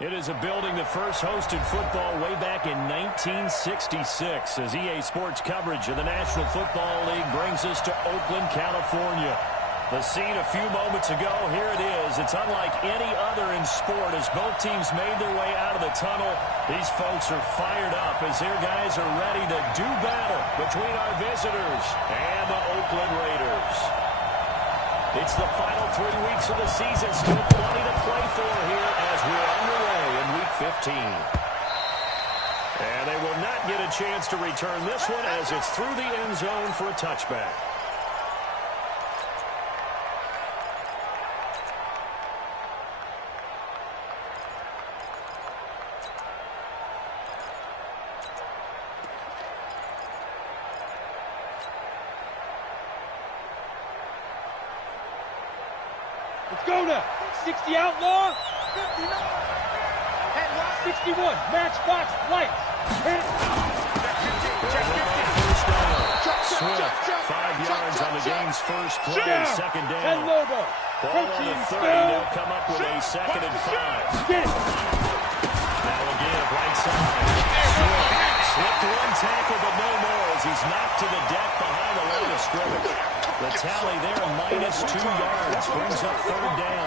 It is a building that first hosted football way back in 1966 as EA Sports coverage of the National Football League brings us to Oakland, California. The scene a few moments ago, here it is. It's unlike any other in sport as both teams made their way out of the tunnel. These folks are fired up as their guys are ready to do battle between our visitors and the Oakland Raiders. It's the final 3 weeks of the season. Still plenty to play for here as we're underway in Week 15. And they will not get a chance to return this one as it's through the end zone for a touchback. Let's go now. 60 outlaw. 61. Matchbox lights. Hit it. First down. Swift, 5 yards on the game's first play. Second down. And Lobo. Ball on the 30. They'll come up with a 2nd and 5. Get it. Now again, right side. Swift slipped one tackle, but no more as he's knocked to the deck behind the line of scrimmage. The tally there, minus 2 yards, brings up 3rd down.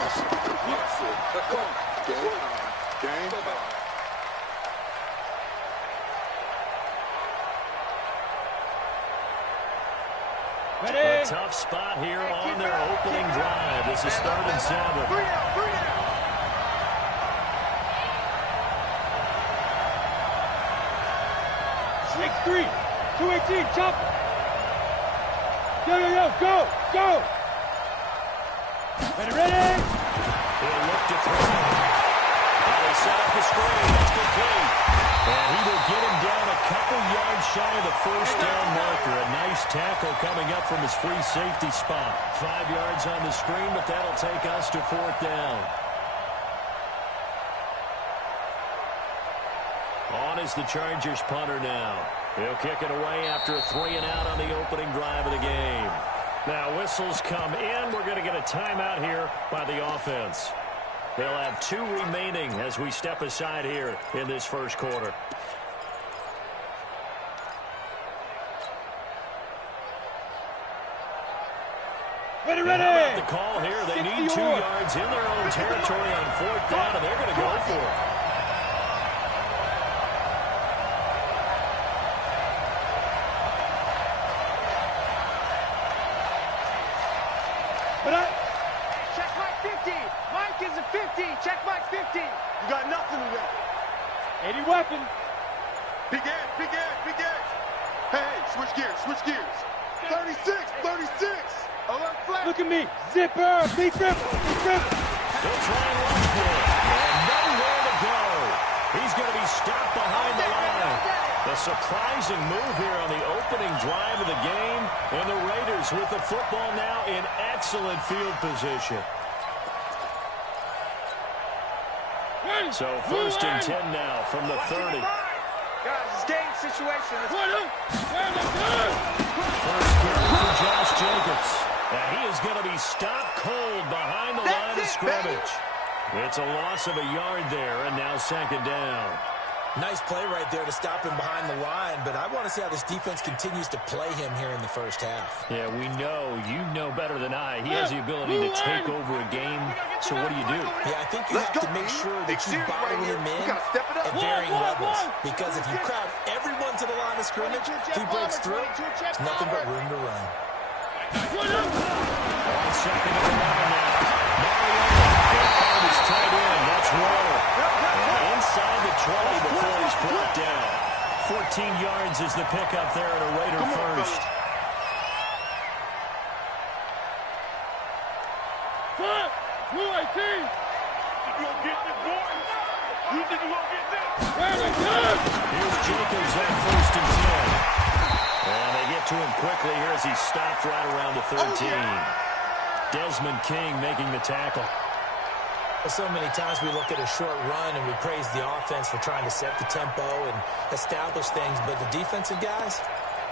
A tough spot here on their opening drive. This is 3rd and 7. Snake 3. 218. Chop. Yo, go! Ready! He'll look to throw. They set up the screen. That's complete. And he will get him down a couple yards shy of the first down marker. A nice tackle coming up from his free safety spot. 5 yards on the screen, but that'll take us to 4th down. On is the Chargers punter now. He'll kick it away after a 3-and-out on the opening drive of the game. Now whistles come in. We're going to get a timeout here by the offense. They'll have 2 remaining as we step aside here in this first quarter. Ready! How about the call here? They need 2 yards in their own territory on 4th down, and they're going to go for it. Check Mike 50. Mike is a 50. Check Mike 50. You got nothing to do. 80 weapon. Big end. Hey, switch gears. 36. Alert flag. Look at me. Zipper. Big rip. They'll try and run for it. And nowhere to go. He's going to be stopped behind the line. A surprising move here on the opening drive of the game. And the Raiders with the football now in excellent field position. So 1st and 10 now from the 30. Guys, it's game situation. First carry for Josh Jacobs. Now he is going to be stopped cold behind the line of scrimmage. It's a loss of a yard there, and now 2nd down. Nice play right there to stop him behind the line, but I want to see how this defense continues to play him here in the first half. Yeah, we know. You know better than I. He has the ability to take over a game, so what do? Yeah, I think you have to make sure that you bottle him in at varying levels, because if you crowd everyone to the line of scrimmage, if he breaks through, there's nothing but room to run. On 2nd and 11 now. Mario found his tight end. That's Roller. Inside the 20 before he's brought down. 14 yards is the pickup there at a Raider first. Here's Jacobs at 1st and 10. And they get to him quickly here as he stopped right around the 13. Desmond King making the tackle. So many times we look at a short run and we praise the offense for trying to set the tempo and establish things, but the defensive guys,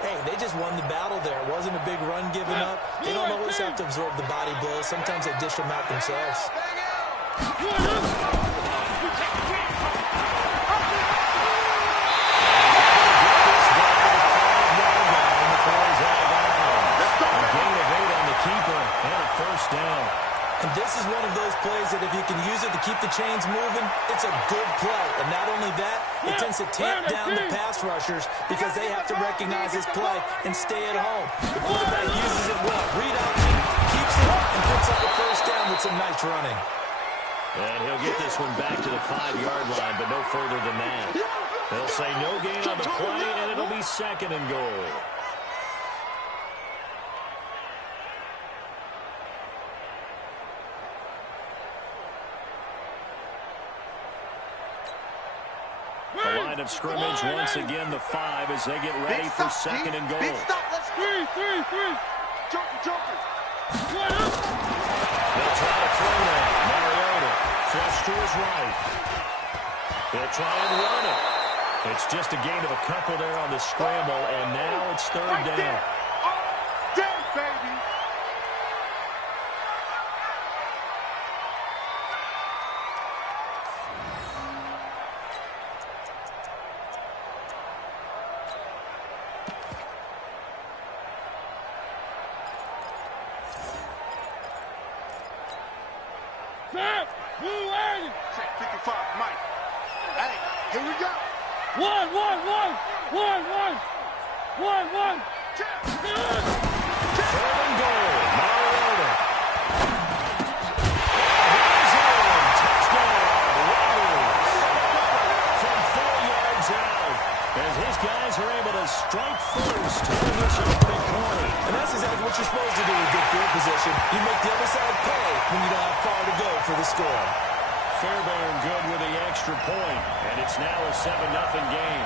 hey, they just won the battle there. It wasn't a big run given up. They don't always have to absorb the body blows. Sometimes they dish them out themselves. is that if you can use it to keep the chains moving, it's a good play. And not only that, it tends to tamp down the pass rushers because they have to recognize this play and stay at home. The quarterback uses it well. Read option, keeps it, and picks up the first down with some nice running. And he'll get this one back to the 5-yard line, but no further than that. They'll say no gain on the play, and it'll be 2nd and goal. The line of scrimmage once again the 5 as they get ready for 2nd and goal. Big stop. Let's Three. Joker. They'll try to throw that. Mariota flush to his right. They'll try and run it. It's just a gain of a couple there on the scramble, and now it's 3rd Right down. there. All day, baby. Set. Blue wagon. Check 55, Mike. Hey, here we go. One. Check. 3rd and goal. Mariota. He's in. Touchdown. Riders. From 4 yards out. As his guys are able to strike first in this opening quarter. And that's exactly what you're supposed to do with good field position. You make the other side pay when you don't have far to go for the score. Fairbairn good with the extra point, and it's now a 7-0 game.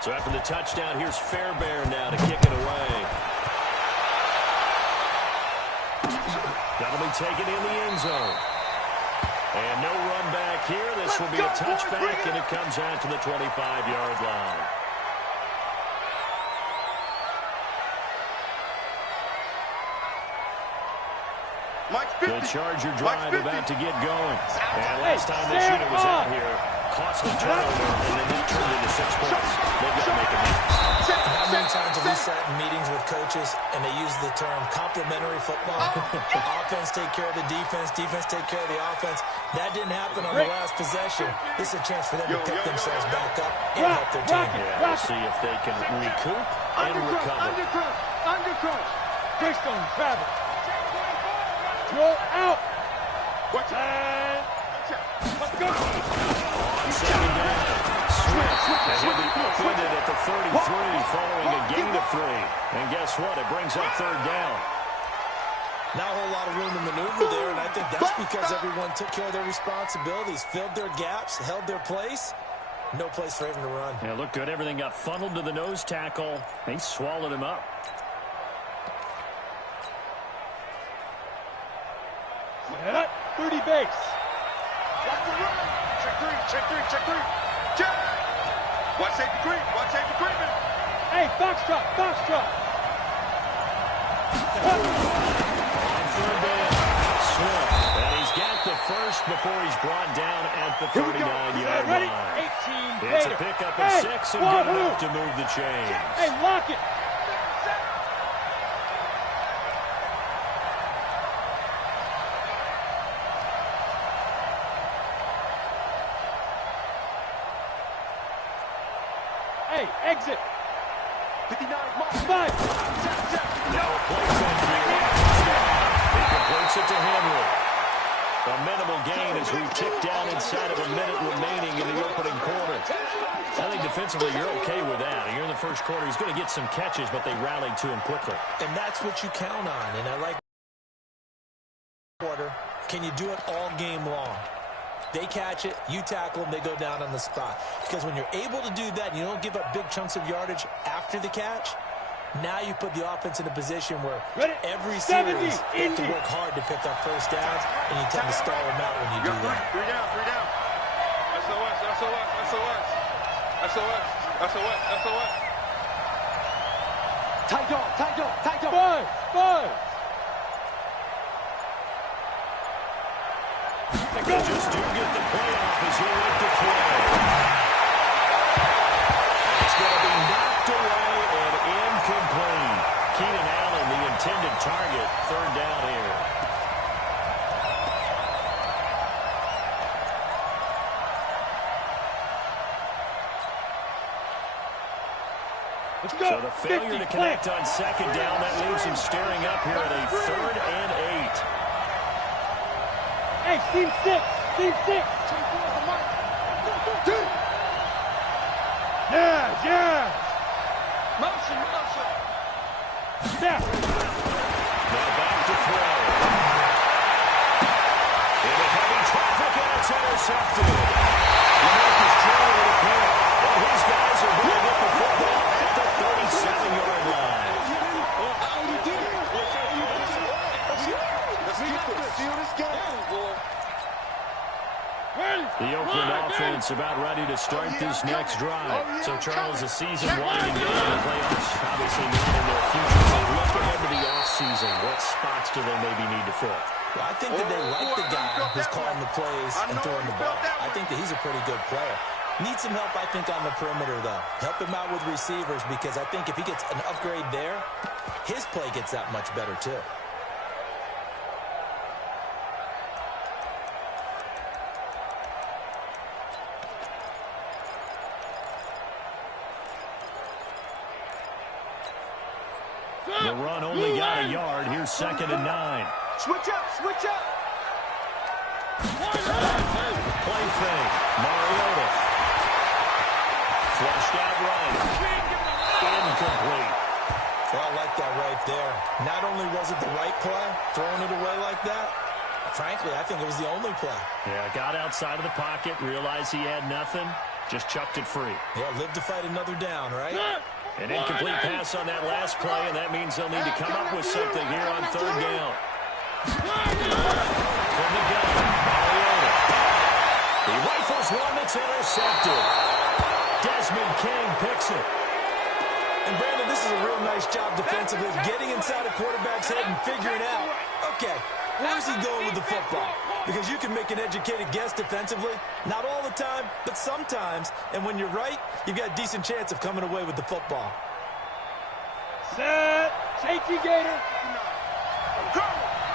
So after the touchdown, here's Fairbairn now to kick it away. That'll be taken in the end zone. And no run back here. This will be a touchback, and it comes out to the 25-yard line. The Charger drive about to get going. And last time this unit was out here, costly turnover, and then that turned into 6 points. They've got to make a move. How many times have we sat in meetings with coaches and they use the term complementary football? Offense take care of the defense, defense take care of the offense. That didn't happen on the last possession. This is a chance for them to pick themselves back up and help their team. Yeah, we'll see if they can recoup and recover. Undercrunch. Keystone, Travis. Roll out. Watch it. Let's go. On 2nd down, Swift. And he'll be upended at the 33 following a gain of 3. And guess what? It brings up 3rd down. Not a whole lot of room to maneuver there, and I think that's because everyone took care of their responsibilities, filled their gaps, held their place. No place for him to run. Yeah, looked good. Everything got funneled to the nose tackle. They swallowed him up. Head up. 30 base. Watch the run. Check three. Check. Watch safety green. Hey, foxtrot. On 3rd down, Swift. And he's got the first before he's brought down at the 39-yard Ready? line. 18 It's a later. pickup of 6 and good enough to move the chains. Hey, lock it. Hey, exit. 59, Mark. 5. Now a play from here. He completes it to Henry. A minimal gain as we tick down inside of a minute remaining in the opening quarter. I think defensively you're okay with that. You're in the first quarter. He's going to get some catches, but they rallied to him quickly. And that's what you count on. And I like quarter. Can you do it all game long? They catch it, you tackle them, they go down on the spot. Because when you're able to do that and you don't give up big chunks of yardage after the catch, now you put the offense in a position where every series you have to work hard to pick up first downs, and you tend to stall them out when you do that. 3 down. SOS. Tight dog. 5. They just do get the playoff as he went to play. target. Third down here. Let's go. So the failure to connect on second down, that leaves him staring up here at a 3rd and 8. Hey, team 6. Team 6. Yeah. Motion. Yeah. Now back to throw. Into heavy traffic, and it's intercepted. Lamarcus Joyner with a pick. And his guys are going to get the football at the 37-yard line. The Oakland offense about ready to start this next drive. So, Charles, the season winding down, the playoffs obviously not in their future. But look ahead to the offseason. What spots do they maybe need to fill? Well, I think that they like the guy who's calling the plays and throwing the ball. I think that he's a pretty good player. Needs some help, I think, on the perimeter, though. Help him out with receivers, because I think if he gets an upgrade there, his play gets that much better, too. The run only got a yard. Here's 2nd and 9. Switch up. Play fake. Mariota. Flushed out right. Incomplete. Well, I like that right there. Not only was it the right play, throwing it away like that, frankly, I think it was the only play. Yeah, got outside of the pocket, realized he had nothing, just chucked it free. Yeah, live to fight another down, right? An incomplete pass on that last play, and that means they'll need to come up with something here on 3rd down. From the gun, Mariota. He rifles one that's intercepted. Desmond King picks it. And, Brandon, this is a real nice job defensively, getting inside a quarterback's head and figuring out, okay, where's he going with the football? Because you can make an educated guess defensively. Not all the time, but sometimes. And when you're right, you've got a decent chance of coming away with the football. Set. Safety Gator. Go.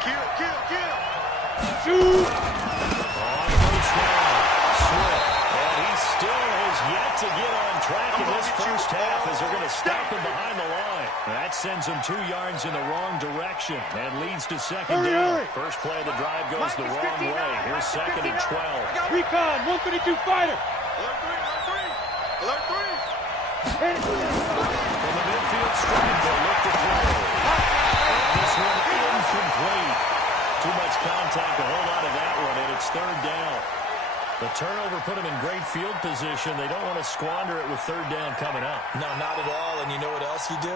Kill. Shoot. On first down, Swift. And he still has yet to get on track in this first half as they're going to stop him behind the line. That sends him 2 yards in the wrong direction and leads to 2nd down. First play of the drive goes the wrong way. Here's 2nd and 12. Recon. 132 fighter. Alert 3. From the midfield stripe, they look to throw. This one incomplete. Too much contact, a whole lot of that one, and it's 3rd down. The turnover put them in great field position. They don't want to squander it with 3rd down coming up. No, not at all. And you know what else you do?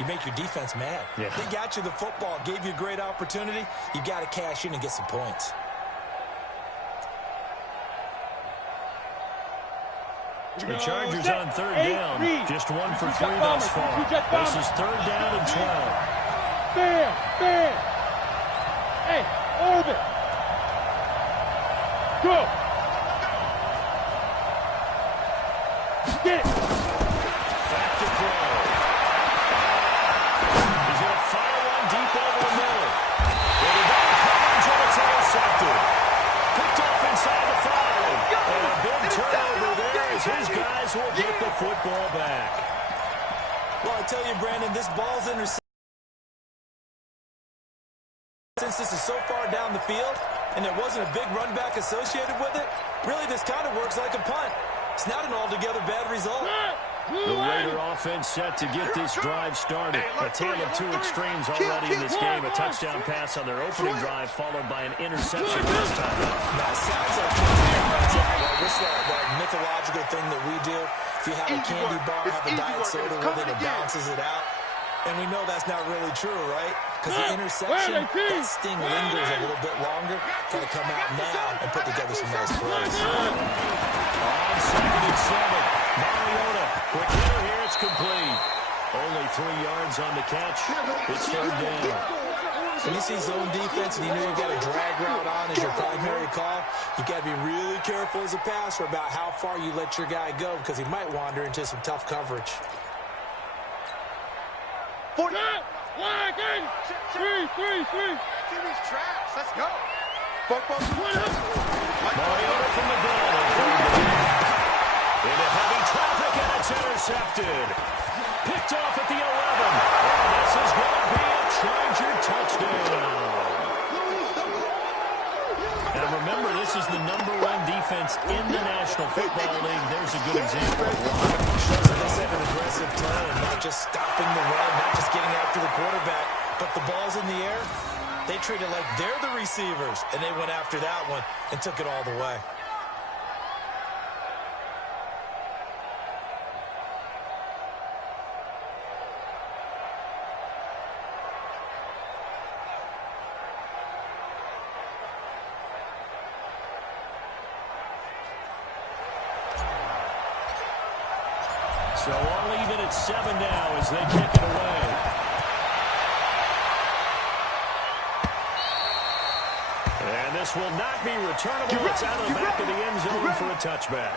You make your defense mad. Yeah. They got you the football, gave you a great opportunity. You got to cash in and get some points. The Chargers on 3rd down. Just 1 for 3 thus far. This is 3rd down and 12. Bam. Hey, orbit. Go. Get it. Back to throw. He's going to fire one deep over the middle. It'll go coverage, and it's intercepted. Picked off inside the 5. And a big turnover there as his guys will get the football back. Well, I tell you, Brandon, this ball's intercepted. Since this is so far down the field, and there wasn't a big run back associated with it, really this kind of works like a punt. It's not an altogether bad result. The Raider offense set to get this drive started. A tale of 2 extremes already in this game. A touchdown pass on their opening drive, followed by an interception this time. That sounds like this that mythological thing that we do. If you have a candy bar, have a diet soda with it, it balances it out. And we know that's not really true, right? Because the interception, that sting lingers a little bit longer. Got to come out now and put together some nice plays. On 2nd and 7, Mariota, quick hitter here, it's complete. Only 3 yards on the catch. It's 3rd down. When you see zone defense and you know you've got a drag route on as your primary call, you got to be really careful as a passer about how far you let your guy go, because he might wander into some tough coverage. Three. See these traps. Let's go. Football. Mariota from the goal. Into heavy traffic, and it's intercepted. Picked off at the 11. And this is going to be a Charger touchdown. And remember, this is the #1 defense in the National Football League. There's a good example of why. Shows that they set an aggressive tone, not just stopping the run, not just getting after the quarterback, but the ball's in the air. They treat it like they're the receivers, and they went after that one and took it all the way. So all even at 7 now as they kick it away. And this will not be returnable. It's out of the back of the end zone for a touchback.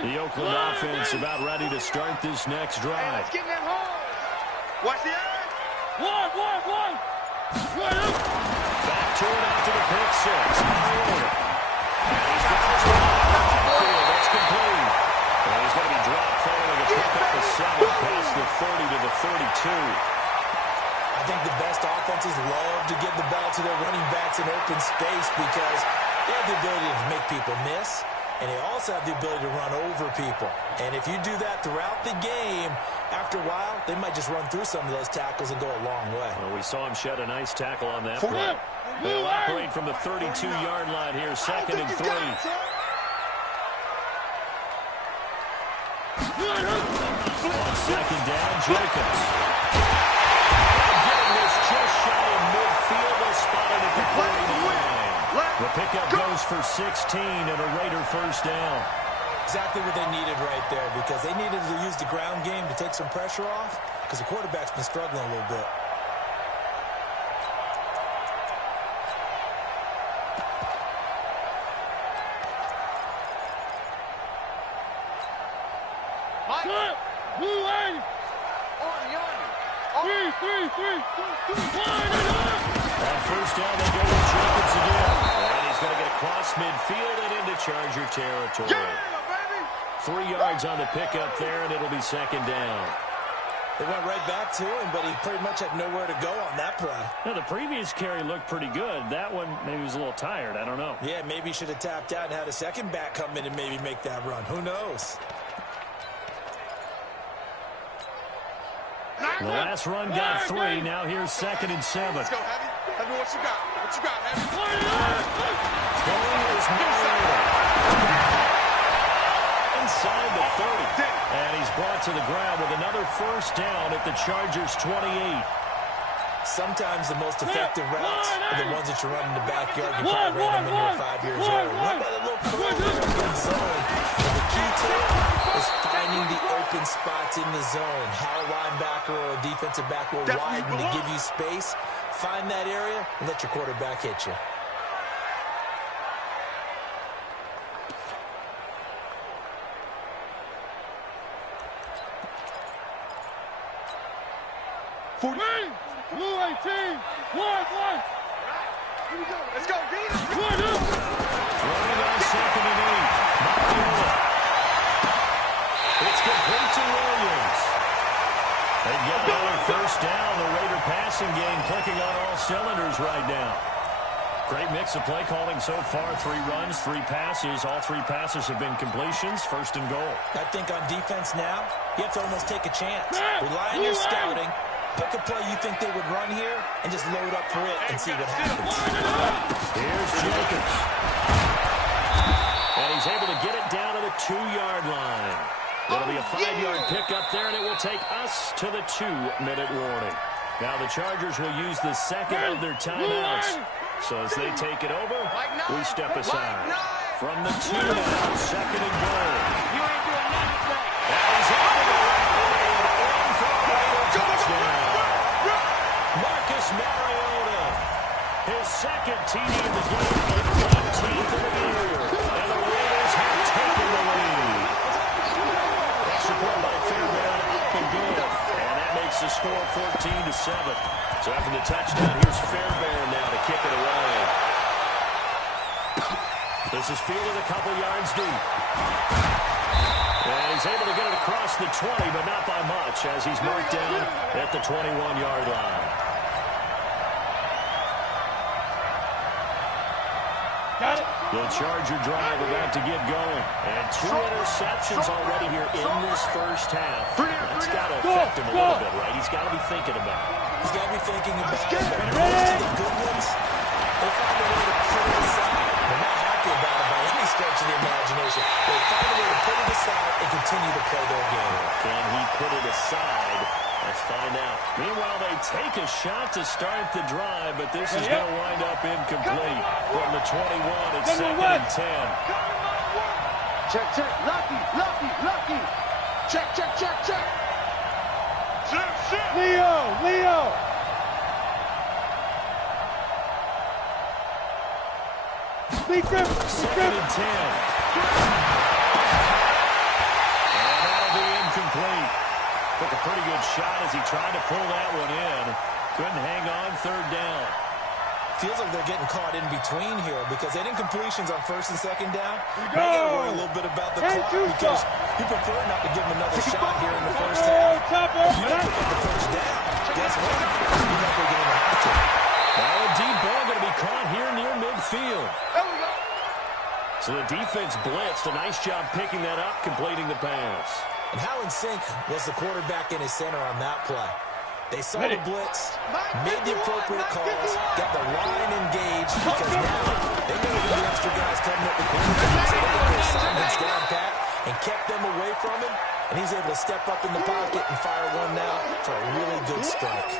The Oakland offense about ready to start this next Hey, drive. let's get in that hole. Watch the eye. One. Back to it after the pick six. Mariota. And he's got his field. That's complete. And he's going to be dropped following a pick up the 7 past the 30 to the 32. I think the best offenses love to give the ball to their running backs in open space because they have the ability to make people miss, and they also have the ability to run over people. And if you do that throughout the game, after a while, they might just run through some of those tackles and go a long way. Well, we saw him shed a nice tackle on that play. They'll operate from the 32-yard line here, 2nd and 3. On 2nd down, Jacobs. Getting this just shy of midfield. They'll spot it at the 49. The pickup goes for 16 and a Raider first down. Exactly what they needed right there because they needed to use the ground game to take some pressure off because the quarterback's been struggling a little bit. Cut. Blue line. Three. On first down, they go with Jacobs again. And he's going to get across midfield and into Charger territory. Yeah, baby. 3 yards on the pickup there, and it'll be 2nd down. They went right back to him, but he pretty much had nowhere to go on that play. Now, the previous carry looked pretty good. That one, maybe he was a little tired. I don't know. Yeah, maybe he should have tapped out and had a second back come in and maybe make that run. Who knows? The last run got 3. Now here's 2nd and 7. Let's go, Heavy. Heavy, what you got? What you got, Heavy? Going is Mariota. Inside the 30. And he's brought to the ground with another first down at the Chargers' 28. Sometimes the most effective routes are the ones that you run in the backyard. You probably ran them when you were 5 years old. Run by the little curve in the zone. And the key to it is finding the open spots in the zone. How a linebacker or a defensive back will widen to give you space. Find that area and let your quarterback hit you. Blue 18. One. Here we go. Let's go, beat him. Running on 2nd and 8. Mariota. It's complete to Williams. They've got another first down. The Raider passing game clicking on all cylinders right now. Great mix of play calling so far. 3 runs, 3 passes. All 3 passes have been completions. 1st and goal. I think on defense now, you have to almost take a chance. Rely on your scouting. Pick a play you think they would run here and just load up for it and see what happens. Here's Jacobs. And he's able to get it down to the 2-yard line. It'll be a 5-yard pickup there, and it will take us to the 2-minute warning. Now the Chargers will use the second of their timeouts. So as they take it over, we step aside. From the 2 now, second and goal. You ain't doing nothing today. That is out of the right lane, in for a Raider touchdown. Marcus Mariota, his second TD in the game, and 18th of the year. And the Raiders have taken the lead. Pressure play by Fairbairn up and good. And that makes the score 14-7. So after the touchdown, here's Fairbairn now to kick it away. This is fielded a couple yards deep. And he's able to get it across the 20, but not by much, as he's marked down at the 21-yard line. Got it. The Charger drive about to get going. And 2 interceptions already here in this first half. That's got to affect him a little bit, right? He's got to be thinking about it. He's got to be thinking about it. But most of the good ones, they find a way to put it aside. They're not happy about it by any stretch of the imagination. They find a way to put it aside and continue to play their game. Can he put it aside? Let's find out. Meanwhile, they take a shot to start the drive, but this is going to wind up incomplete. From the 21, it's second and 10. Check, check. Lucky, lucky, lucky. Check, check, check, check. Leo. Second and 10. And that'll be incomplete. Took a pretty good shot as he tried to pull that one in. Couldn't hang on third down. Feels like they're getting caught in between here because they didn't completions on first and second down. They got to worry a little bit about the clock because you prefer not to give them another shot here in the first half. If you don't pick up the first down, guess what? You're not going to have to. Now a deep ball going to be caught here near midfield. There we go. So the defense blitzed. A nice job picking that up, completing the pass. And how in sync was the quarterback in his center on that play? They saw the blitz, made the appropriate calls, got the line engaged because now they know that the extra guys coming up with quarterbacks, so they got their assignments down pat and kept them away from him, and he's able to step up in the pocket and fire one now for a really good strike.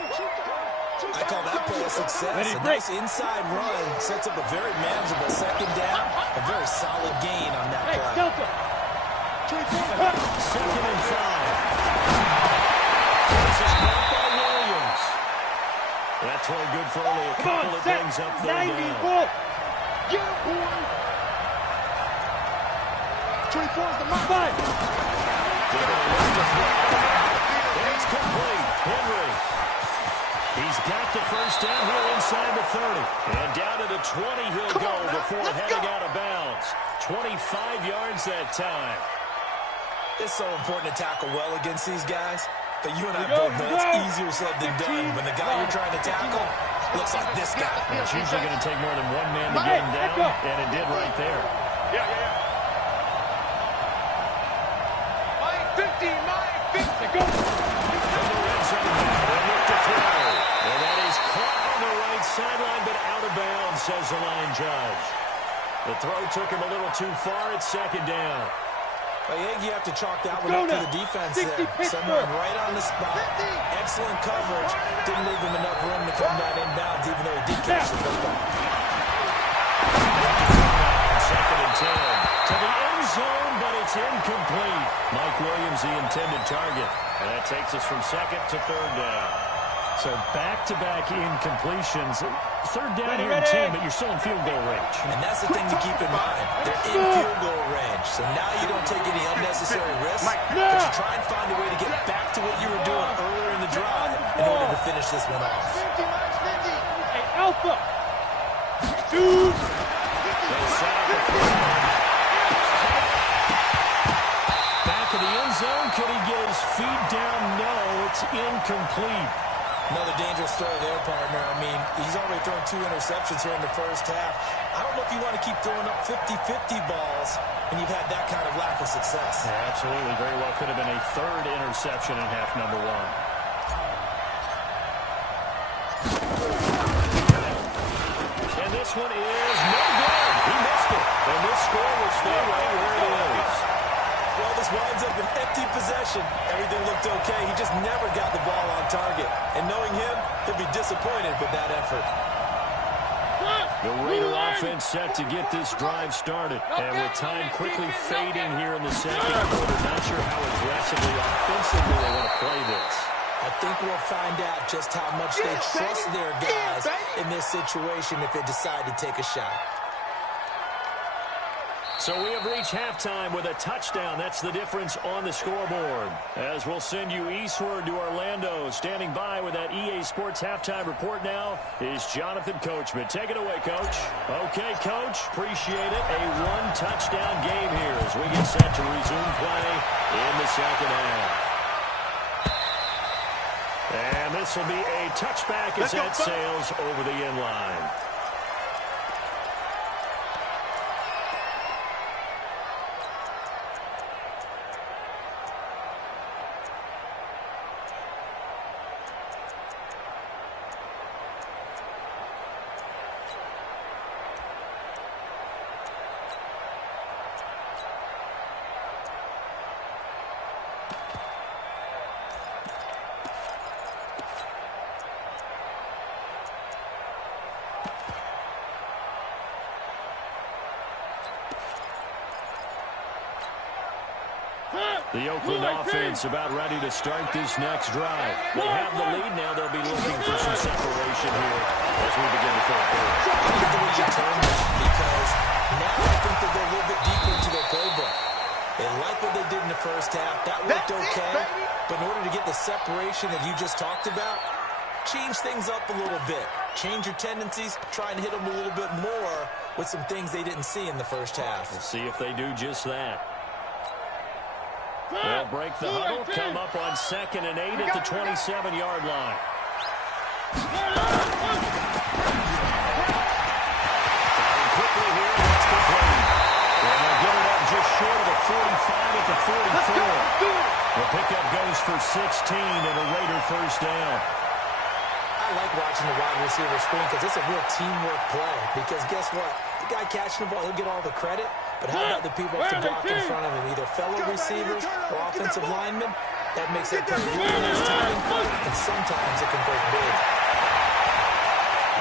I call that play a success. A nice inside run sets up a very manageable second down, a very solid gain on that play. Second and 5. This is caught by Williams. That throw good for only a couple. It brings up third down. Get it, boy. 24 is the mark. They're going to look to throw. It's complete. Henry. He's got the first down here inside the 30. And down to the 20 he'll go before heading out of bounds. 25 yards that time. It's so important to tackle well against these guys. But you and I both know it's easier said than done when the guy you're trying to tackle looks like this guy. It's usually going to take more than one man to get him down, and it did right there. Yeah. Mike 50, Mike 50. Go. From the red zone, they look to throw. And that is caught on the right sideline, but out of bounds, says the line judge. The throw took him a little too far. It's second down. I think you have to chalk that one up to the defense there. Someone right on the spot. Excellent coverage. Didn't leave him enough room to come down inbounds, even though he did catch the football. Second and 10. To the end zone, but it's incomplete. Mike Williams, the intended target. And that takes us from second to third down. So back-to-back incompletions. Third down here in 10, but you're still in field goal range. And that's the thing to keep in mind. They're in field goal range. So now you don't take any unnecessary risks, but you try and find a way to get back to what you were doing earlier in the drive in order to finish this one off. Hey, Alpha. Dude. Back of the end zone. Could he get his feet down? No, it's incomplete. Another dangerous throw there, partner. I mean, he's already thrown 2 interceptions here in the first half. I don't know if you want to keep throwing up 50-50 balls when you've had that kind of lack of success. Yeah, absolutely. Very well could have been a third interception in half number 1. And this one is no good. He missed it. And this score will stay right where it is. Well, this winds up an empty possession. Everything looked okay. He just never got the ball on target. And knowing him, he'll be disappointed with that effort. The Raider offense set to get this drive started. And with time quickly fading here in the second quarter, not sure how aggressively, offensively they want to play this. I think we'll find out just how much they trust their guys in this situation if they decide to take a shot. So we have reached halftime with a touchdown. That's the difference on the scoreboard. As we'll send you eastward to Orlando. Standing by with that EA Sports halftime report now is Jonathan Coachman. Take it away, Coach. Okay, Coach. Appreciate it. A one-touchdown game here as we get set to resume play in the second half. And this will be a touchback as that sails over the end line. The Oakland offense about ready to start this next drive. They have the lead now. They'll be looking for some separation here as we begin the third quarter. I like the way you turn that because now I think they go a little bit deeper into their playbook. They like what they did in the first half. That worked okay. But in order to get the separation that you just talked about, change things up a little bit. Change your tendencies. Try and hit them a little bit more with some things they didn't see in the first half. We'll see if they do just that. They'll break the huddle, come up on 2nd and 8 at the 27-yard line. Quickly here, that's complete. And they'll get it up just short of the 45 at the 44. The pickup goes for 16 and a Raider first down. I like watching the wide receiver screen because it's a real teamwork play. Because guess what? The guy catching the ball, he'll get all the credit. But how about the people up to block in front of him? Either fellow receivers or offensive linemen. That makes that play really nice timing. And sometimes it can break big.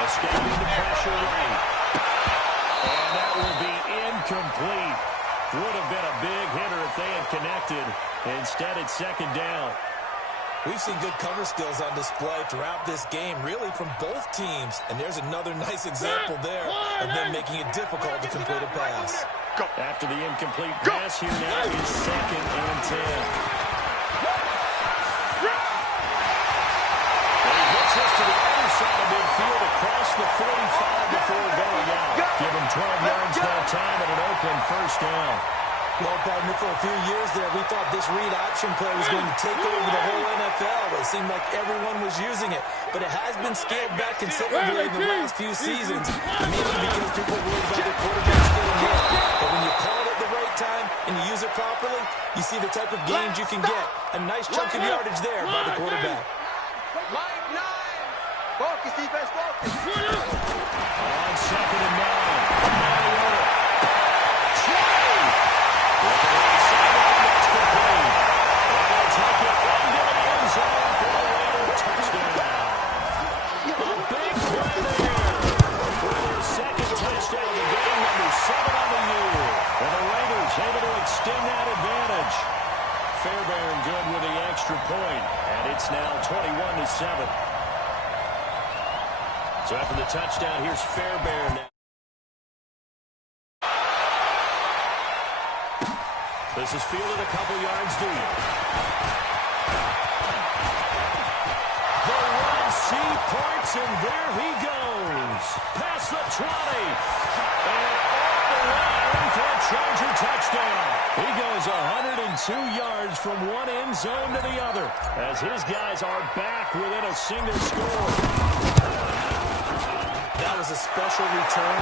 Escaping the pressure right. And that will be incomplete. Would have been a big hitter if they had connected. Instead, it's 2nd down. We've seen good cover skills on display throughout this game, really from both teams. And there's another nice example there of them making it difficult to complete a pass. After the incomplete pass, here now is 2nd and 10. And he gets us to the other side of midfield across the 45 before going out. Give him 12 yards that time at an Oakland first down. Well, partner, for a few years there, we thought this read option play was going to take over the whole NFL. It seemed like everyone was using it. But it has been scaled back considerably in the last few seasons, mainly because people are worried about their quarterbacks getting hit. But when you call it at the right time and you use it properly, you see the type of gains you can get. A nice chunk of yardage there by the quarterback. Mike 9. Focus, defense, focus. On 2nd and 9. Extend that advantage. Fairbairn good with the extra point, and it's now 21-7. So after the touchdown, here's Fairbairn now. This is fielded a couple yards deep. The run C-parts, and there he goes. Past the 20. And all the way for a Charger touchdown. He goes 102 yards from one end zone to the other as his guys are back within a single score. That was a special return,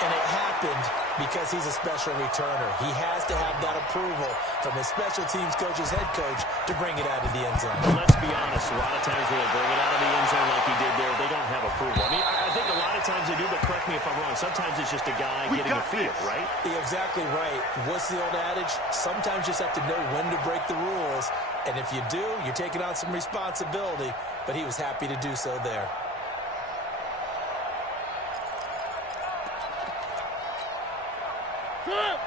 and it happened because he's a special returner. He has to have that approval from his special teams coach's head coach to bring it out of the end zone. Let's be honest, a lot of times when they bring it out of the end zone like he did there, they don't have approval. I mean, I think a lot of of times they do, but correct me if I'm wrong. Sometimes it's just a guy getting a feel, right? You're exactly right. What's the old adage? Sometimes you just have to know when to break the rules. And if you do, you're taking on some responsibility. But he was happy to do so there.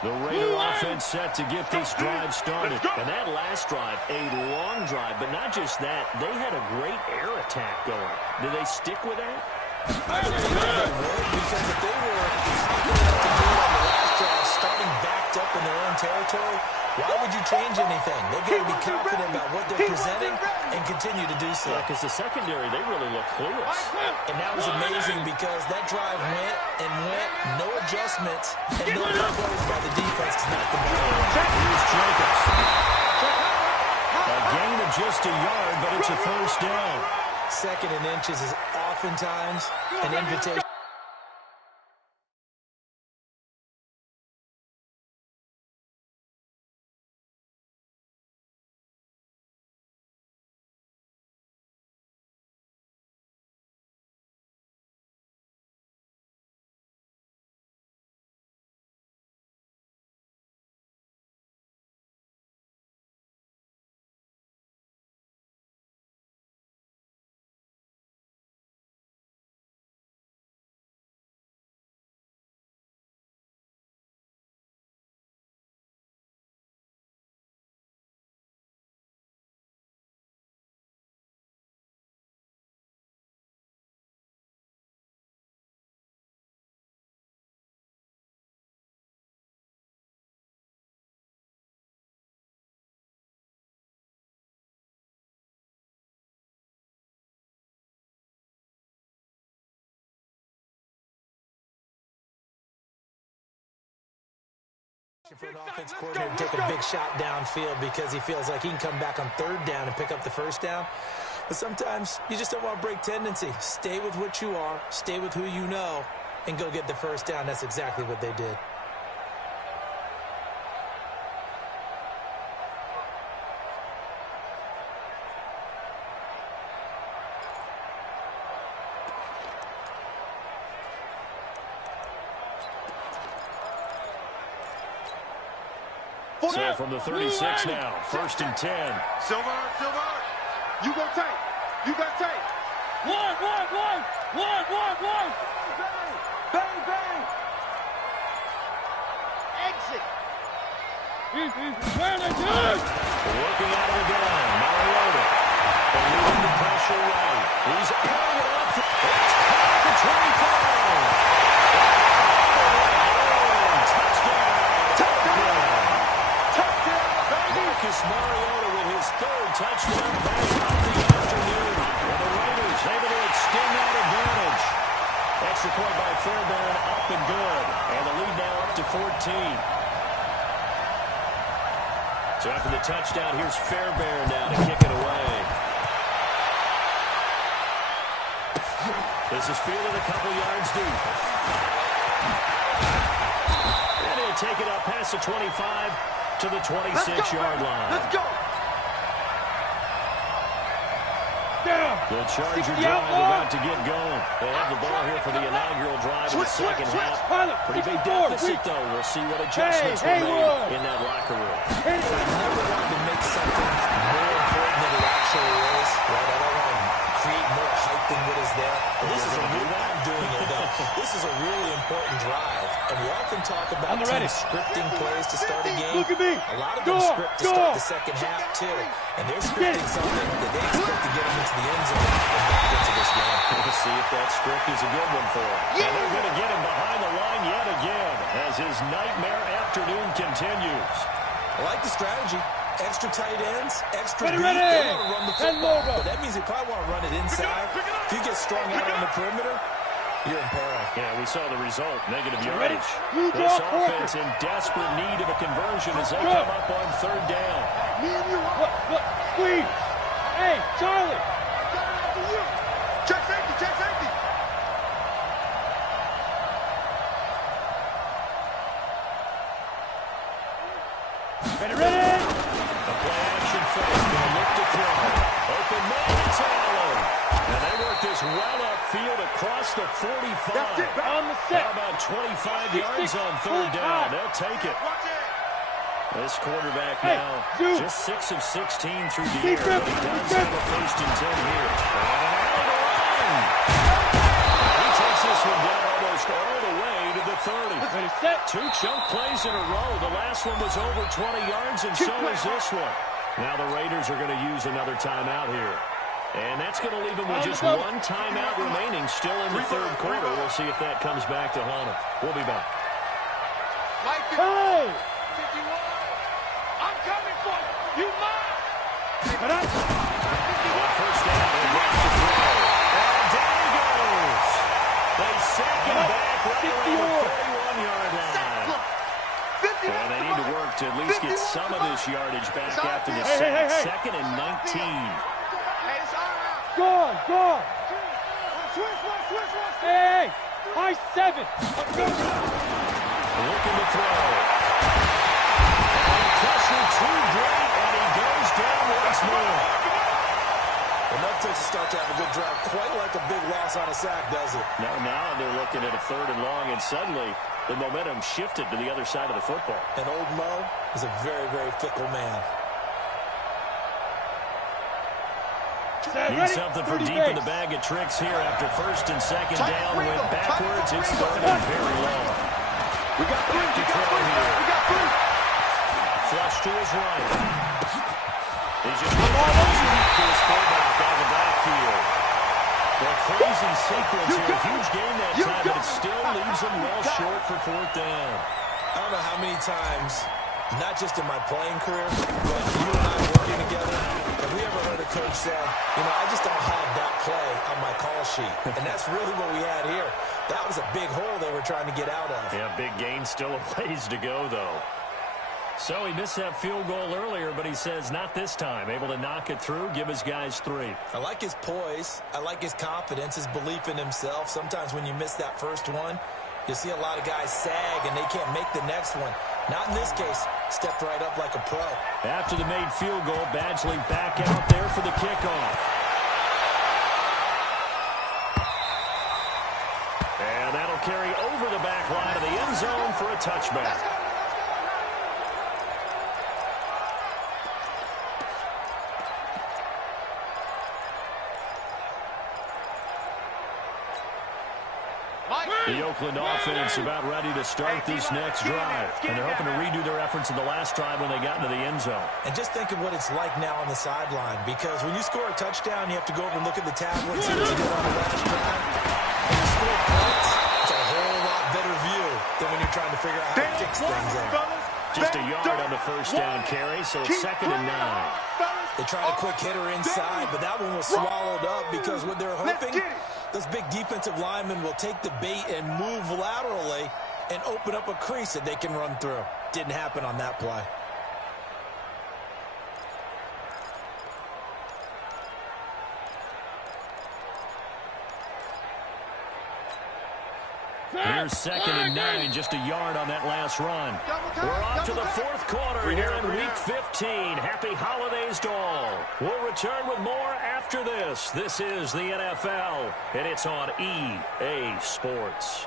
The Raider offense set to get this drive started. And that last drive, a long drive, but not just that. They had a great air attack going. Do they stick with that? I don't think they would, because if they were confident enough to do it on the last drive, starting backed up in their own territory, why would you change anything? They've got to be confident about what they're presenting and continue to do so. Yeah, because the secondary, they really look clueless. And that was amazing because that drive went and went, no adjustments, and no plays by the defense to knock the ball away. Here's Jacobs. A gain of just a yard, but it's a first down. Second and inches is oftentimes an invitation. For an offense coordinator to take a big shot downfield because he feels like he can come back on third down and pick up the first down. But sometimes you just don't want to break tendency. Stay with what you are, stay with who you know, and go get the first down. That's exactly what they did. So from the 36 now, 1st and 10. Silver, you go tight. You got tight. One. Bang, bang. Exit. Where they good? Working out of the gun, Mariota. Leading the pressure right. He's pulling it off. It's caught the 25. Marcus Mariota with his 3rd touchdown pass of the afternoon. And the Raiders able to extend that advantage. Extra point by Fairbairn, up and good. And the lead now up to 14. So after the touchdown, here's Fairbairn now to kick it away. This is fielded a couple yards deep. And he'll take it up past the 25 to the 26-yard line. Let's go. The Charger drive about to get going. They have the ball here for the inaugural drive in the second half. Pretty big deficit, though. We'll see what adjustments were made in that locker room. I never wanted to make something more important than it actually is. Right? I don't want to create more hype than what is there. This is a real I'm doing it, though. This is a really important drive. And we often talk about teams scripting plays to start a game. Look at me. A lot of them script to start the second half, too. And they're scripting something that they expect to get them into the end zone and back into this game. We'll see if that script is a good one for him. And they're going to get him behind the line yet again as his nightmare afternoon continues. I like the strategy. Extra tight ends, extra deep. Ready. They want to run the football, logo. but that means they probably want to run it inside. If you get strung out on the perimeter, you're in peril. Yeah, we saw the result, negative Ready. yardage. This offense in desperate need of a conversion as they come up on 3rd down. Look, squeeze. Hey, Charlie. Check safety. Ready. A play action fake. Going to look to throw. Open man, it's Allen. And they work this well upfield across the 45. On the set. How about 25 yards on third down? They'll take it. This quarterback now just 6 of 16 through the air, but he does have a 1st and 10 here. And he takes this one down almost all the way to the 30. 2 chunk plays in a row. The last one was over 20 yards, and so is this one. Now the Raiders are going to use another timeout here. And that's going to leave them with just 1 timeout remaining still in the 3rd quarter. We'll see if that comes back to haunt them. We'll be back. Hey! 51. I'm coming for you. You must. On 1st down, they rush the throw. And down he goes. They sack him back right around the 41-yard line. And they need to work to at least get some of this yardage back after the sack. 2nd and 19. Go! Hey! High 7. Looking to throw. And pressure too great, and he goes down once more. Enough takes to start to have a good drive. Quite like a big loss on a sack, does it? No, now they're looking at a 3rd and long, and suddenly the momentum shifted to the other side of the football. And old Mo is a very, very fickle man. Need something for deep in the bag of tricks here after 1st and 2nd down. Went backwards. It's 3rd and very long. We got 3. We got 3. Flush to his right. He's just to his fullback out of the backfield. The crazy sequence here. Huge gain that time, but it still leaves him well short for 4th down. I don't know how many times, not just in my playing career, but you and I working together, have we ever heard a coach say, I just don't have that play on my call sheet. And that's really what we had here. That was a big hole they were trying to get out of. Yeah, big gain, still a ways to go, though. So he missed that field goal earlier, but he says not this time. Able to knock it through, give his guys 3. I like his poise. I like his confidence, his belief in himself. Sometimes when you miss that first one, you see a lot of guys sag and they can't make the next one. Not in this case. Stepped right up like a pro. After the made field goal, Badgley back out there for the kickoff. And that'll carry over the back line of the end zone for a touchback. The Oakland offense about ready to start this next drive. And they're hoping to redo their efforts in the last drive when they got into the end zone. And just think of what it's like now on the sideline. Because when you score a touchdown, you have to go over and look at the tablet and see what you did on the last drive. When you score points, it's a whole lot better view than when you're trying to figure out how to fix things there. Just a yard on the 1st down carry, so it's 2nd and 9. They tried a quick hitter inside, but that one was swallowed up because what they're hoping, those big defensive linemen will take the bait and move laterally and open up a crease that they can run through. Didn't happen on that play. Here's 2nd and 9, just a yard on that last run. We're off to the 4th quarter here in Week 15. Happy holidays to all. We'll return with more after this. This is the NFL, and it's on EA Sports.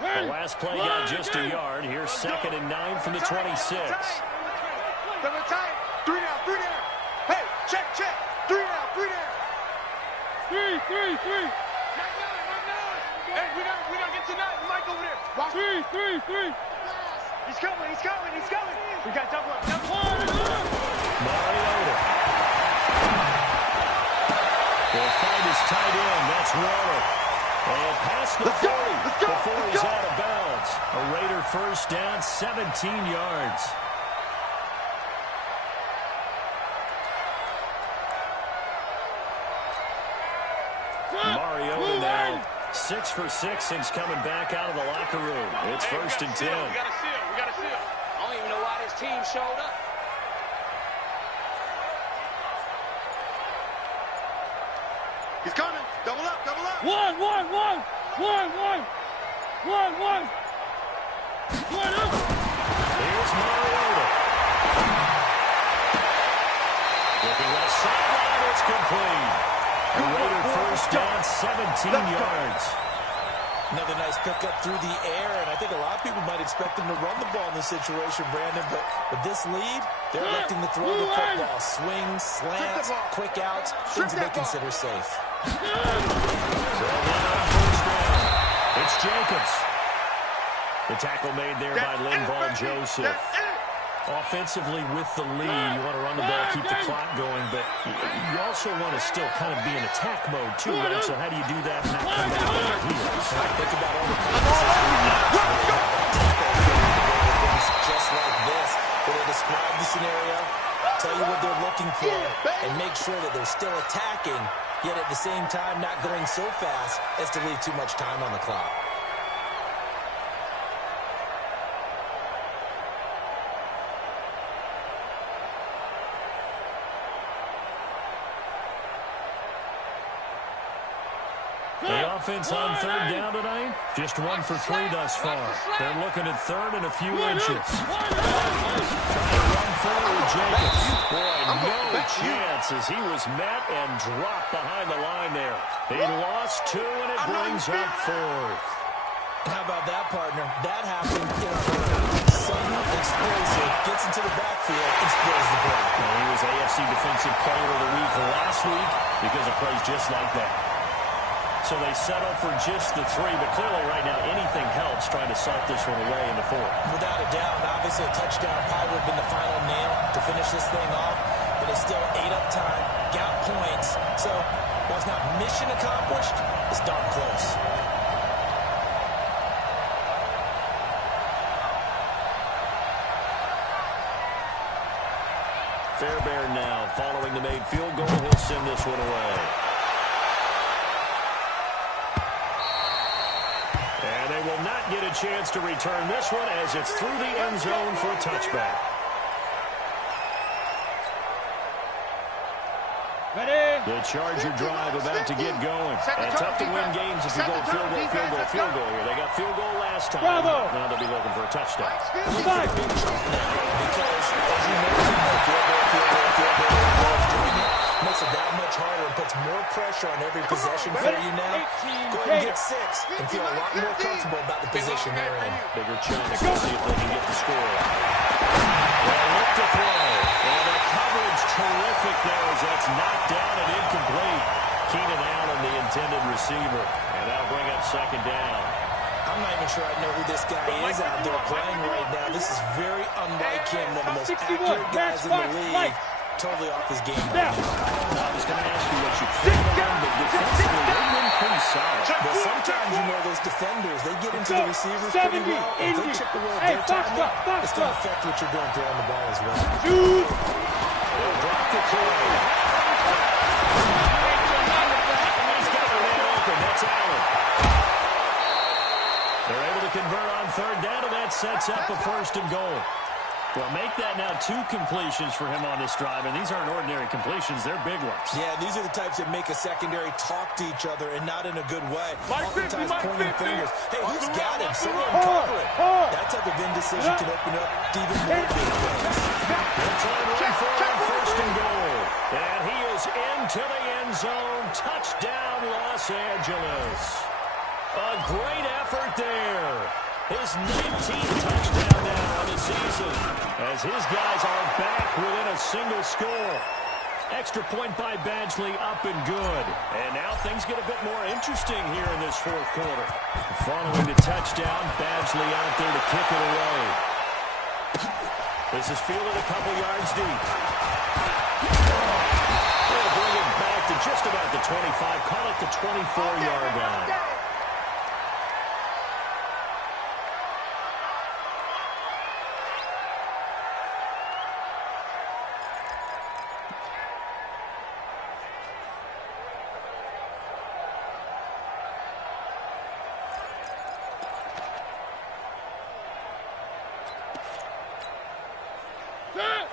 The last play got just a yard. Here's 2nd and 9 from the 26. Double tight. 3 down, 3 down. Hey, check. 3 down, 3 down. 3. Hey, we gotta get to that. Mike over there. Watch. 3. He's coming. We got double up. Mariota. They'll find his tight end. That's Warner. And past the 40 before he's out of bounds. A Raider 1st down, 17 yards. Mariota now 6 for 6 since coming back out of the locker room. It's 1st and 10. We got to seal. I don't even know why this team showed up. He's coming. Double up. 1. Here's Mariota. Looking left sideline, it's complete. A Raider first down, 17 yards. Another nice pickup through the air, and I think a lot of people might expect them to run the ball in this situation, Brandon, but with this lead, they're electing to throw the football. Swings, slants, quick outs, things they consider safe. So now first down. It's Jacobs. The tackle made there by Linval Joseph. Offensively with the lead, you want to run the ball, keep the clock going, but you also want to still kind of be in attack mode too, right? So how do you do that and not come back on your heels? Think about all the things just like this, where they describe the scenario, tell you what they're looking for, and make sure that they're still attacking, yet at the same time not going so fast as to leave too much time on the clock. The offense on third down tonight, just 1 for 3 thus far. They're looking at third and a few inches. Trying to run forward, Jacobs. Boy, no chance as he was met and dropped behind the line there. He lost 2, and it brings up 4th. How about that, partner? That happened in a hurry. Sudden, explosive, gets into the backfield, and spoils the play. Well, he was AFC Defensive Player of the Week last week because of plays just like that. So they settle for just the 3, but clearly right now anything helps trying to salt this one away in the 4th. Without a doubt, obviously a touchdown probably would have been the final nail to finish this thing off, but it's still ate up time, got points. So while it's not mission accomplished, it's darn close. Fairbairn now following the made field goal. He'll send this one away. And they will not get a chance to return this one as it's through the end zone for a touchback. Ready? The Charger drive about to get going. And tough to win games if you go field goal here. They got field goal last time. Bravo. Now they'll be looking for a touchdown. Five. Because, as you mentioned, field goal, makes it that much harder and puts more pressure on every possession for you now. Go ahead and get 6 and feel a lot more comfortable about the position they're in. Bigger chance to see if they can get the score. Well, look to throw. And the coverage terrific there as that's knocked down and incomplete. Keenan Allen, the intended receiver. And that'll bring up second down. I'm not even sure I know who this guy is out there playing right now. This is very unlike him, one of the most accurate guys in the league. Totally off his game right now. I was going to ask you what you think of him, but defensively, they've been pretty solid. But sometimes, you know, those defenders, they get into the receivers pretty well. If they chip away at their timing, it's going to affect what you're doing throwing the ball as well. They'll drop the play. He's got a man open. That's Allen. They're able to convert on third down, and that sets up a 1st and goal. Well, make that now 2 completions for him on this drive, and these aren't ordinary completions. They're big ones. Yeah, these are the types that make a secondary talk to each other and not in a good way. Oftentimes pointing fingers. Hey, who's got him? Someone cover it. That type of indecision can open up even more big plays. They're trying to run for on 1st and goal. And he is into the end zone. Touchdown, Los Angeles. A great effort there. His 19th touchdown now on the season as his guys are back within a single score. Extra point by Badgley up and good. And now things get a bit more interesting here in this 4th quarter. Following the touchdown, Badgley out there to kick it away. This is fielded a couple yards deep. They'll bring it back to just about the 25. Call it the 24-yard line.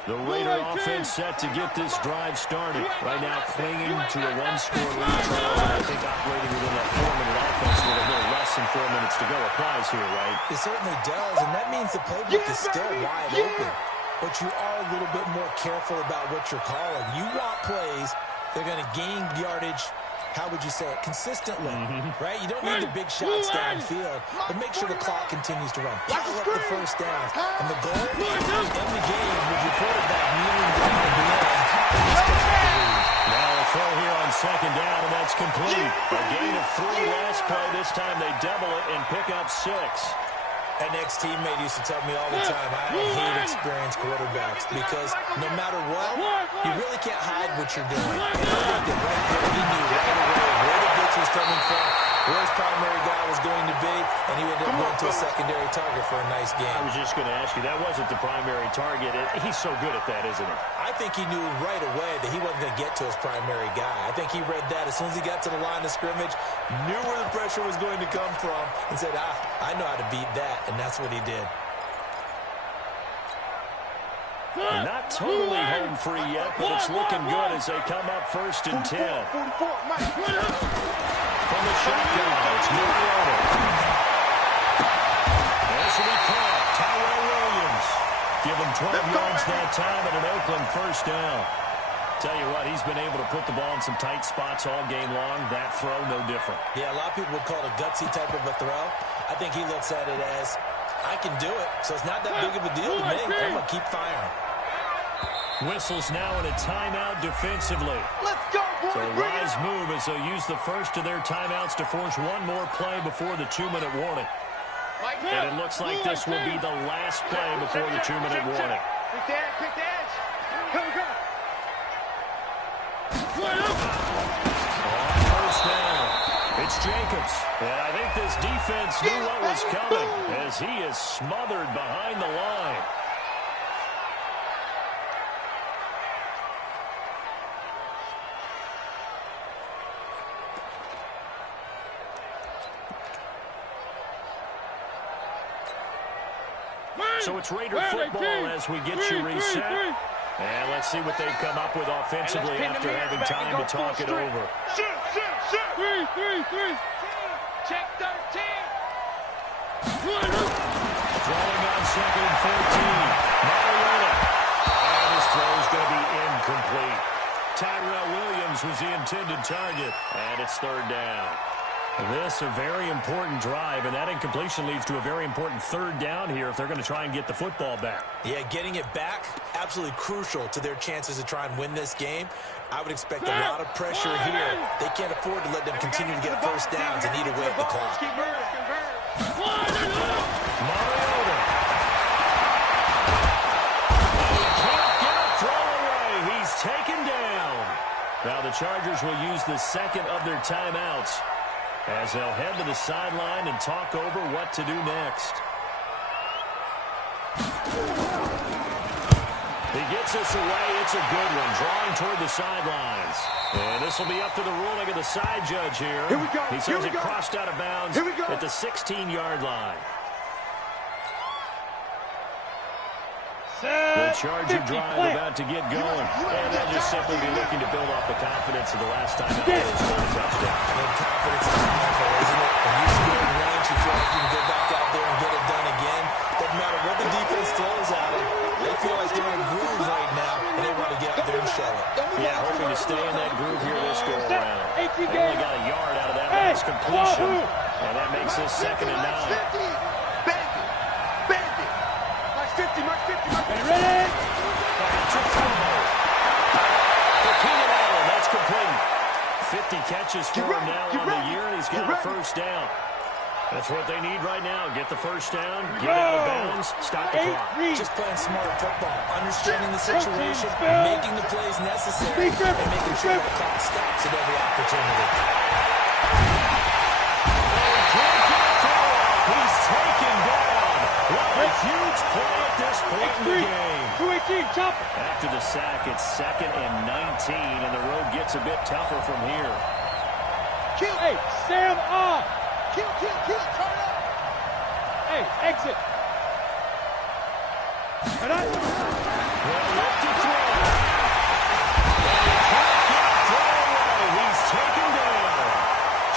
The Raider offense set to get this drive started. Right now clinging to a one-score lead. I think operating within that 4-minute offense with a little less than 4 minutes to go applies here, right? It certainly does, and that means the playbook is still wide open. But you are a little bit more careful about what you're calling. You want plays that are going to gain yardage, how would you say it, consistently, right? You don't need the big shots downfield, but make sure the clock continues to run. Pile up the first downs. And the goal is to end the game with your quarterback kneeling down at the end. Now a throw here on second down, and that's complete. A gain of 3 last play. This time they double it and pick up 6. An ex-teammate used to tell me all the time, I hate experienced quarterbacks because no matter what, you really can't hide what you're doing. And I think that right there, he knew right away where the blitz was coming from, where his primary guy was going to be, and he ended up going to a secondary target for a nice game. I was just going to ask you, that wasn't the primary target. He's so good at that, isn't he? I think he knew right away that he wasn't going to get to his primary guy. I think he read that as soon as he got to the line of scrimmage, knew where the pressure was going to come from, and said, I know how to beat that, and that's what he did. Not totally home free yet, but it's looking good as they come up 1st and 10. From the shotgun, it's Mariota. This will be caught. Tyrell Williams. Give him 12 yards that time at an Oakland 1st down. Tell you what, he's been able to put the ball in some tight spots all game long. That throw, no different. Yeah, a lot of people would call it a gutsy type of a throw. I think he looks at it as, I can do it, so it's not that big of a deal to me. I'm going to keep firing. Whistles now in a timeout defensively. Let's go, boys. So a wise move as they'll use the first of their timeouts to force one more play before the 2-minute warning. And it looks like this will be the last play before the 2-minute warning. Pick the edge, pick the edge. Come. On 1st down, it's Jacobs. And I think this defense knew what was coming as he is smothered behind the line. So it's Raider football as we get you reset. And let's see what they've come up with offensively after having time to talk it over. Shoot. 3. Check 13. Throwing on 2nd and 14. Mariota. And his throw is going to be incomplete. Tyrell Williams was the intended target. And it's 3rd down. This a very important drive, and that incompletion leads to a very important 3rd down here if they're going to try and get the football back. Yeah, getting it back, absolutely crucial to their chances to try and win this game. I would expect a lot of pressure here. They can't afford to let them continue to get 1st downs and eat away at the clock. Mariota. He can't get a throw away. He's taken down. Now the Chargers will use the 2nd of their timeouts as they'll head to the sideline and talk over what to do next. He gets this away. It's a good one, drawing toward the sidelines. And this will be up to the ruling of the side judge here. Here we go. He says it crossed out of bounds at the 16-yard line. The Charger drive about to get going. And they'll just simply be looking to build off the confidence of the last time out there scored a touchdown. And confidence is powerful, isn't it? When you score in range, you feel like you can go back out there and get it done again. Doesn't matter what the defense throws at them. They feel like they're in a groove right now, and they want to get out there and show it. Yeah, hoping to stay in that groove here this go-around. They only got a yard out of that last completion. And that makes this 2nd and 9. Mark 50. Ready? To throw. For Keenan Allen, that's complete. 50 catches for him now on the year, and he's got a 1st down. That's what they need right now. Get the 1st down, get out of bounds, stop the clock. Just playing smart football, understanding the situation, making the plays necessary, and making sure the clock stops at every opportunity. He's taken down. What a huge play at this point in the game. 218, chop. After the sack, it's 2nd and 19, and the road gets a bit tougher from here. Hey, Sam off. Kill, turn up. Hey, exit. Well, look to throw. He's taken down.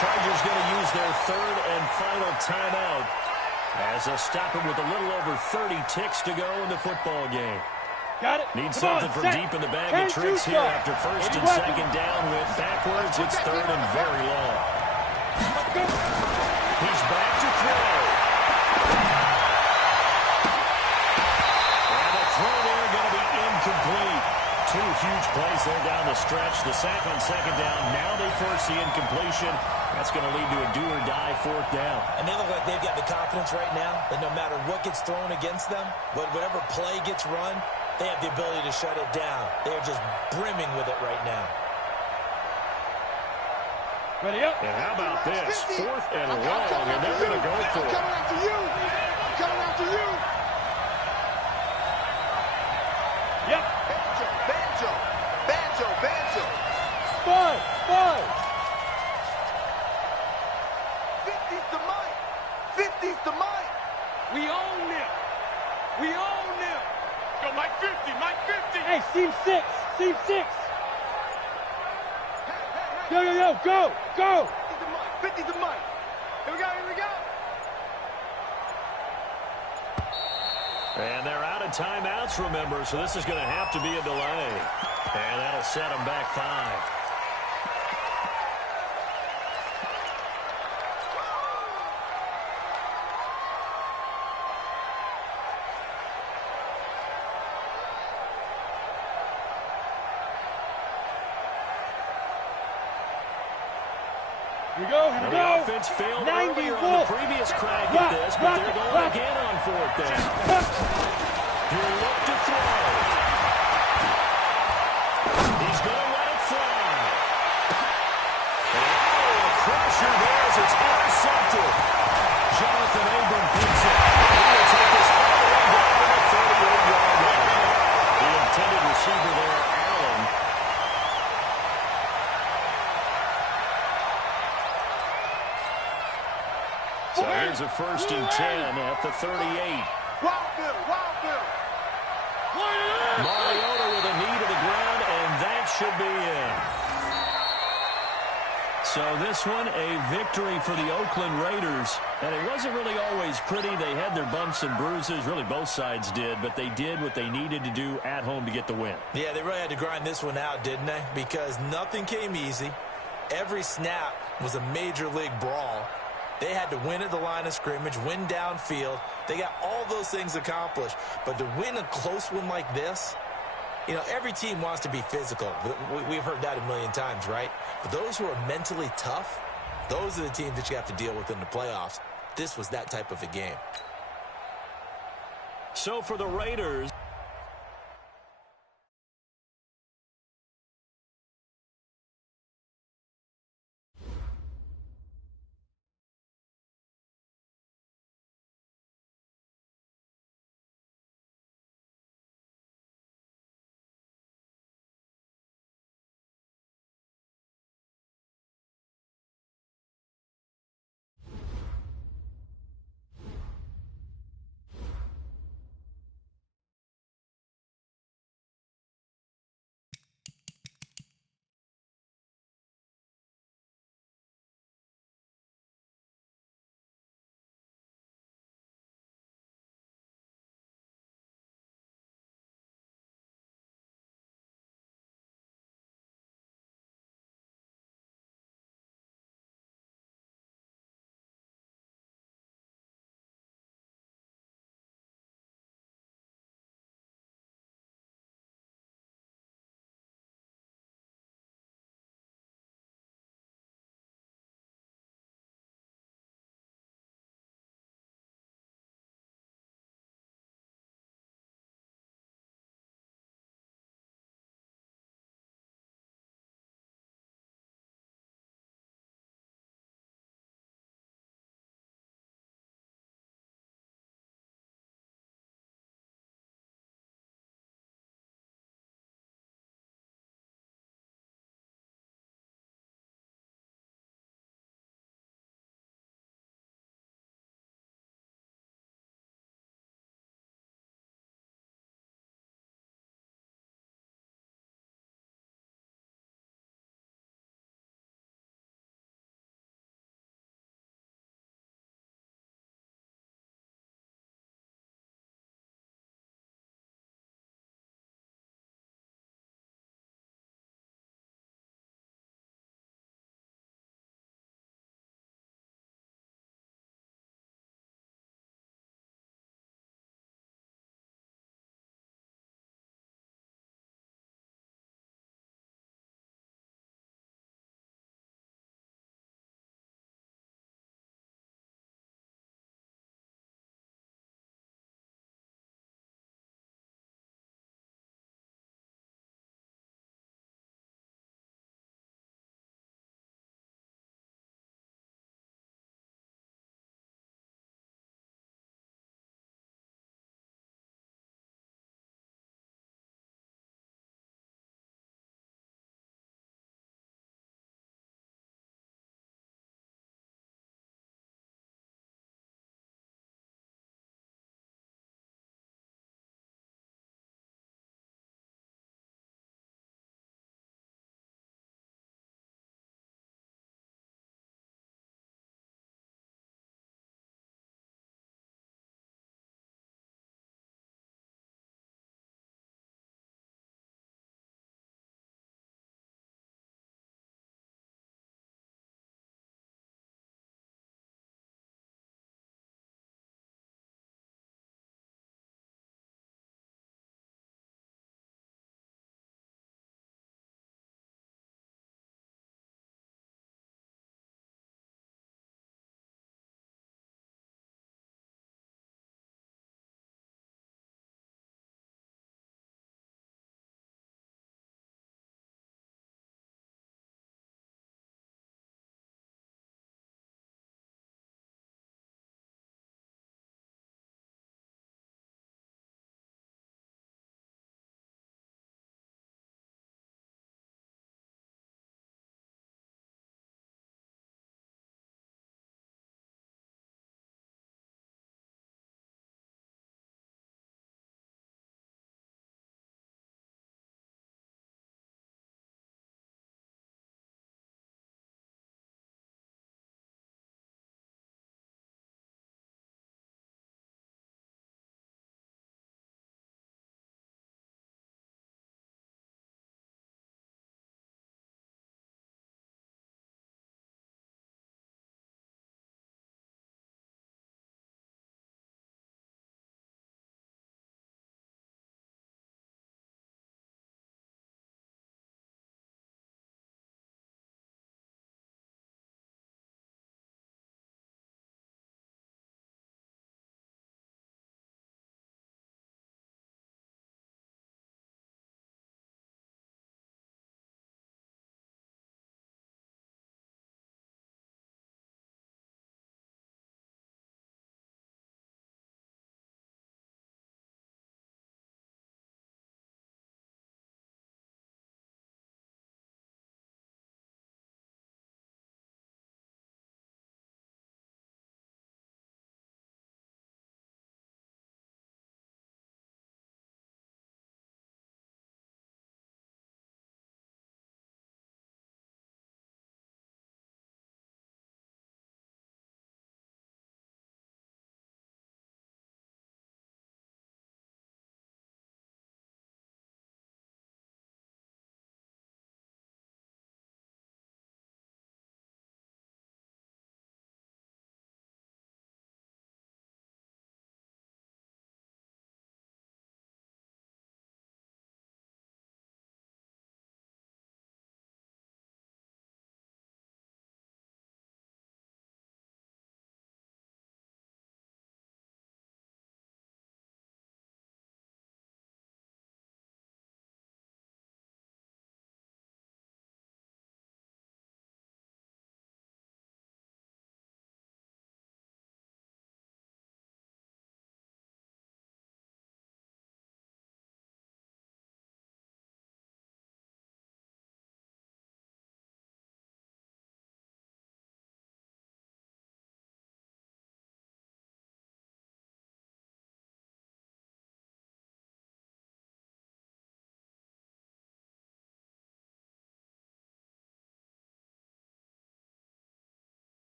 Chargers going to use their third and final timeout as they'll stop him with a little over 30 ticks to go in the football game. Got it. Needs something from deep in the bag of tricks here after first and second down. Went backwards. It's third and very long. He's back to throw. And the throw there going to be incomplete. Two huge plays there down the stretch. The sack on second down. Now they force the incompletion. That's going to lead to a do-or-die fourth down. And they look like they've got the confidence right now that no matter what gets thrown against them, whatever play gets run, they have the ability to shut it down. They're just brimming with it right now. Ready up. And how about this? Fourth and long, and they're going to go for it. I'm coming after you. I'm coming after you. Yep. Banjo. 5. 50's the mic. 50's the mic. We own them. Go, Mike 50. Hey, seam 6. Yo, go. 50's the mic. Here we go. And they're out of timeouts, remember, so this is going to have to be a delay. And that'll set them back 5. Here we go. The offense failed earlier on the previous crack at this, but they're going again on fourth down. He'll look to throw. He's going to let it fly. Oh, a crusher there as it's intercepted. Jonathan Abram picks it. He will take this all the way down to the 38-yard line. The intended receiver there, Allen. So here's a first and 10 at the 38. Wild Bill. Mariota with a knee to the ground, and that should be it. So this one, a victory for the Oakland Raiders. And it wasn't really always pretty. They had their bumps and bruises. Really, both sides did. But they did what they needed to do at home to get the win. Yeah, they really had to grind this one out, didn't they? Because nothing came easy. Every snap was a major league brawl. They had to win at the line of scrimmage, win downfield. They got all those things accomplished. But to win a close one like this, you know, every team wants to be physical. We've heard that a million times, right? But those who are mentally tough, those are the teams that you have to deal with in the playoffs. This was that type of a game. So for the Raiders,